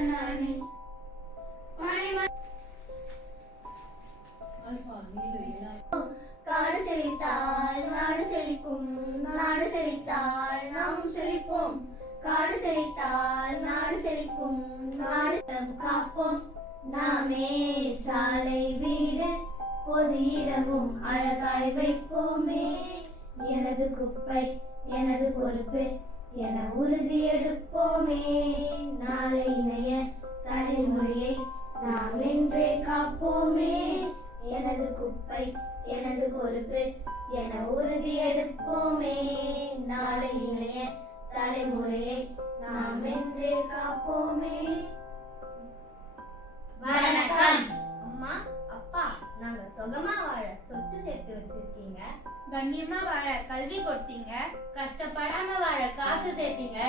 தன்னானே காடு செழித்தால் நாடு செழிக்கும், நாடு செழித்தால் நாம் செழிப்போம். காடு செழித்தால் நாடு செழிக்கும், நாடு காப்போம். நாமே சாலை வீடு பொது இடமும் அழகாய் வைப்போமே. எனது குப்பை எனது பொறுப்பு என உறுதி எடுப்போமே. நாளை இணைய தலைமுறையை நாம் என்றே காப்போமே. எனது குப்பை எனது பொறுப்பு என உறுதி எடுப்போமே. நாளை இணைய தலைமுறையை நாம் என்றே காப்போமே. வணக்கம். அம்மா, அப்பா, நாங்க சுகமா வாழ சொத்து சேர்த்து வச்சிருக்கீங்க, கண்ணியமா வாழ கல்வி கொடுத்தீங்க, கஷ்டப்படாம வாழ காசு சேர்த்தீங்க.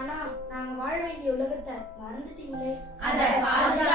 ஆனா நாங்க வாழ வேண்டிய உலகத்தை மறந்துட்டீங்களே. அதை பாதுகாக்க